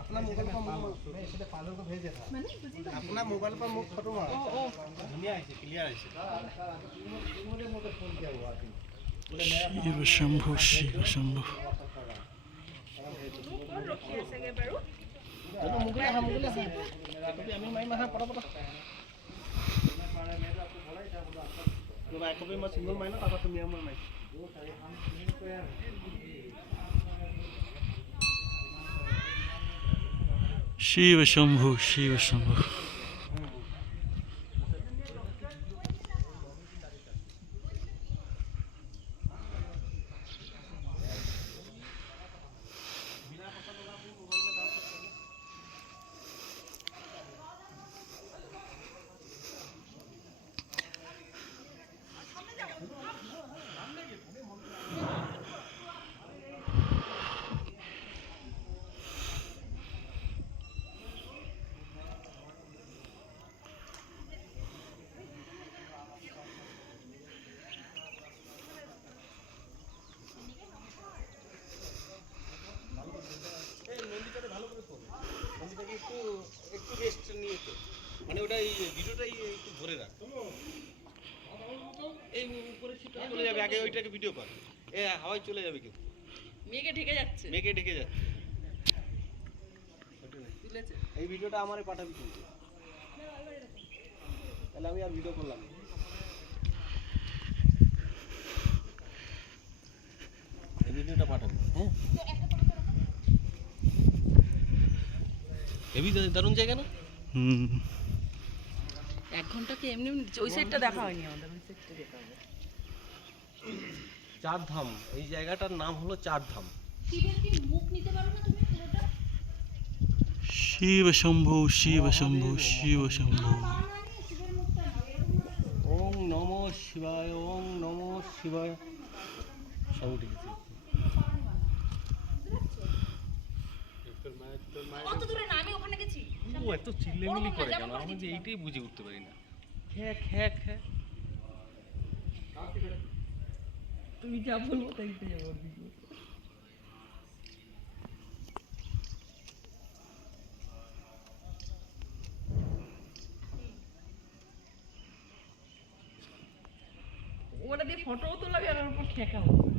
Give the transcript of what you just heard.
अपना मोबाइल पर मैं इसलिए पार्लर को भेज देता अपना मोबाइल पर मुख फोटो मार दुनिया है क्लियर है मुझे मोबाइल फोन किया हुआ শিৱ শম্ভু শিৱ শম্ভু तो मुगले हां कभी আমি মাই মাহা পড়া পড়া তো ভাই কবি মই সিঙ্গল মাই না তারপর তুমি আমার মাই শিৱ শম্ভু শিৱ শম্ভু একটু রেস্ট নিয়ে তো মানে ওটা এই ভিডিওটাই একটু ধরে রাখ এই উপরে সিটটা চলে যাবে আগে ওইটাকে ভিডিও কর এ হাওয়ায় চলে যাবে কিন্তু মেঘে ঢেকে যাচ্ছে তুলেছে এই ভিডিওটা আমারে পাঠাবি কিন্তু তাহলে আমি আর ভিডিও করলাম এই ভিডিওটা পাঠাবি হ্যাঁ হেভি দারুণ জায়গা না এক ঘন্টা কি এমনি ওই সাইডটা দেখা হয়নি আমাদের ওই সাইডটা দেখা হবে চার ধাম এই জায়গাটার নাম হলো চার ধাম শিবের কি মুখ নিতে পারো না তুমি পুরোটা শিৱ শম্ভু শিৱ শম্ভু শিৱ শম্ভু শিবের মুখটা ওম নমঃ শিবায় ওম নমঃ শিবায় সব ঠিক আছে কত দূরে না আমি ওখানে গেছি ও এত চিল্লামিলি করে কেন আমি যে এইটাই বুঝে উঠতে পারি না খ্যাক খ্যাক খ্যাক তুমি যা বলবো তাই তো যাবো ওটা দিয়ে ফটোও তোলা যাবে আর ওর উপর ঠেকা হবে